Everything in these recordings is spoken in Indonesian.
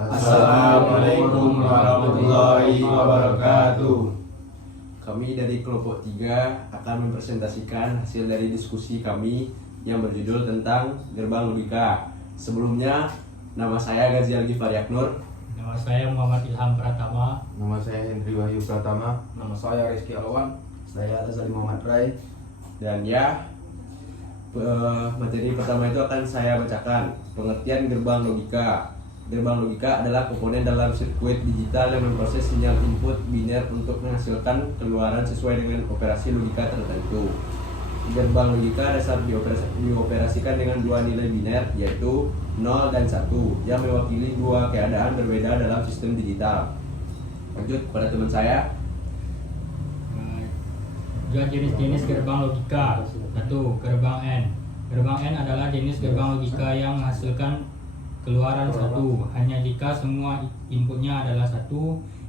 Assalamualaikum warahmatullahi wabarakatuh. Kami dari kelompok 3 akan mempresentasikan hasil dari diskusi kami yang berjudul tentang gerbang logika. Sebelumnya, nama saya Gazi Algifari Aknur. Nama saya Muhammad Ilham Pratama. Nama saya Hendri Wahyu Pratama. Nama saya Rizky Alwan. Saya Azali Muhammad Rai. Dan materi pertama itu akan saya bacakan. Pengertian gerbang logika. Gerbang logika adalah komponen dalam sirkuit digital yang memproses sinyal input biner untuk menghasilkan keluaran sesuai dengan operasi logika tertentu. Gerbang logika dasar dioperasikan dengan dua nilai biner, yaitu 0 dan 1, yang mewakili dua keadaan berbeda dalam sistem digital. Lanjut kepada teman saya. Dua jenis-jenis gerbang logika. 1. Gerbang N. Gerbang N adalah jenis gerbang logika yang menghasilkan keluaran 1 hanya jika semua inputnya adalah 1.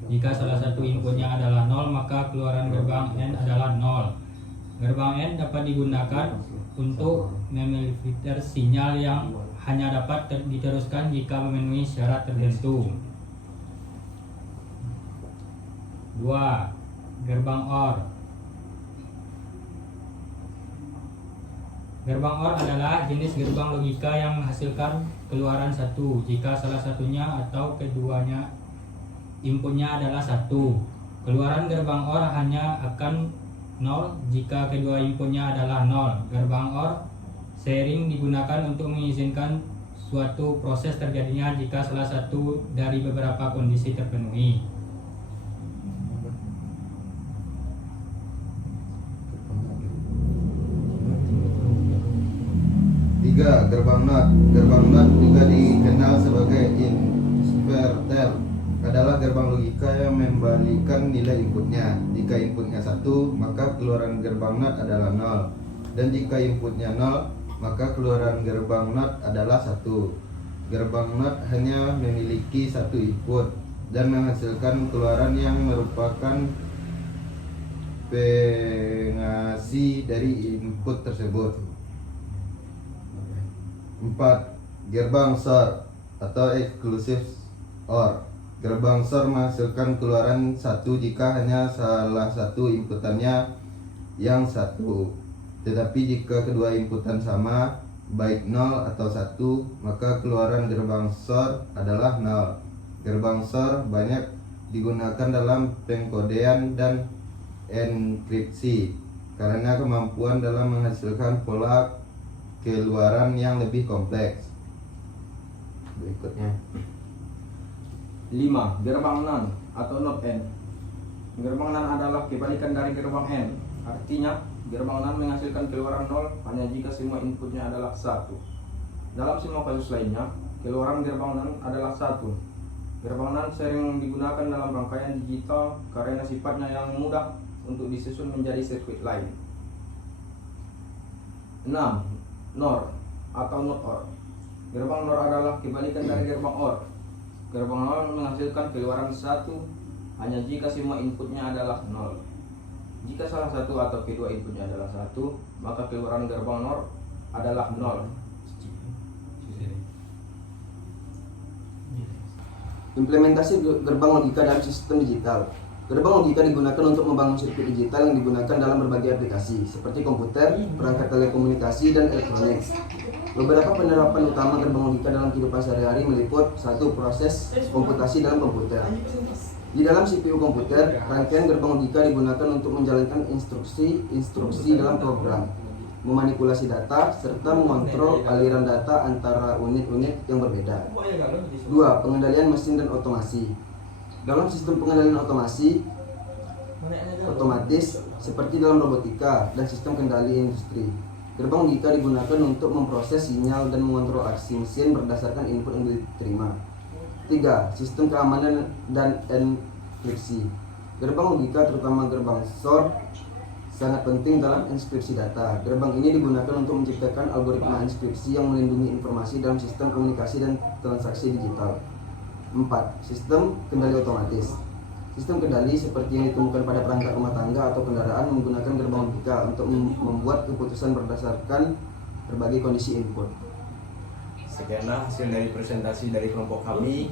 Jika salah satu inputnya adalah 0, maka keluaran gerbang N adalah 0. Gerbang N dapat digunakan untuk memfilter sinyal yang hanya dapat diteruskan jika memenuhi syarat tertentu. 2. Gerbang OR. Gerbang OR adalah jenis gerbang logika yang menghasilkan keluaran 1 jika salah satunya atau keduanya inputnya adalah 1. Keluaran gerbang OR hanya akan 0 jika kedua inputnya adalah 0. Gerbang OR sering digunakan untuk mengizinkan suatu proses terjadinya jika salah satu dari beberapa kondisi terpenuhi. 3. Gerbang NOT. Gerbang NOT juga dikenal sebagai inverter. Adalah gerbang logika yang membalikkan nilai inputnya. Jika inputnya 1, maka keluaran gerbang NOT adalah 0. Dan jika inputnya 0, maka keluaran gerbang NOT adalah 1. Gerbang NOT hanya memiliki satu input dan menghasilkan keluaran yang merupakan pengasih dari input tersebut. 4. Gerbang SOR atau Exclusive OR. Gerbang SOR menghasilkan keluaran 1 jika hanya salah satu inputannya yang 1. Tetapi jika kedua inputan sama, baik 0 atau 1, maka keluaran gerbang SOR adalah 0. Gerbang SOR banyak digunakan dalam pengkodean dan enkripsi karena kemampuan dalam menghasilkan pola keluaran yang lebih kompleks. Berikutnya 5. Gerbang NaN atau NOT N. Gerbang NaN adalah kebalikan dari gerbang N. Artinya, gerbang NaN menghasilkan keluaran 0 hanya jika semua inputnya adalah 1. Dalam semua kasus lainnya, keluaran gerbang NaN adalah 1. Gerbang NaN sering digunakan dalam rangkaian digital karena sifatnya yang mudah untuk disusun menjadi sirkuit lain. 6. NOR atau NOT OR. Gerbang NOR adalah kebalikan dari gerbang OR. Gerbang NOR menghasilkan keluaran 1 hanya jika semua inputnya adalah 0. Jika salah satu atau kedua inputnya adalah 1, maka keluaran gerbang NOR adalah 0. implementasi gerbang logika dalam sistem digital. Gerbang logika digunakan untuk membangun sirkuit digital yang digunakan dalam berbagai aplikasi seperti komputer, perangkat telekomunikasi, dan elektronik. Beberapa penerapan utama gerbang logika dalam kehidupan sehari-hari meliput 1. Proses komputasi dalam komputer. Di dalam CPU komputer, rangkaian gerbang logika digunakan untuk menjalankan instruksi dalam program, memanipulasi data, serta mengontrol aliran data antara unit-unit yang berbeda. 2. Pengendalian mesin dan otomasi. Dalam sistem pengendalian otomatis seperti dalam robotika dan sistem kendali industri, gerbang logika digunakan untuk memproses sinyal dan mengontrol aksi mesin berdasarkan input yang diterima. 3. Sistem keamanan dan enkripsi. Gerbang logika, terutama gerbang SOR, sangat penting dalam enkripsi data. Gerbang ini digunakan untuk menciptakan algoritma enkripsi yang melindungi informasi dalam sistem komunikasi dan transaksi digital. 4. Sistem kendali otomatis. Sistem kendali seperti yang ditemukan pada perangkat rumah tangga atau kendaraan menggunakan gerbang logika untuk membuat keputusan berdasarkan berbagai kondisi input. 5. Sekianlah hasil dari presentasi dari kelompok kami.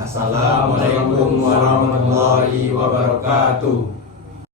Assalamualaikum warahmatullahi wabarakatuh.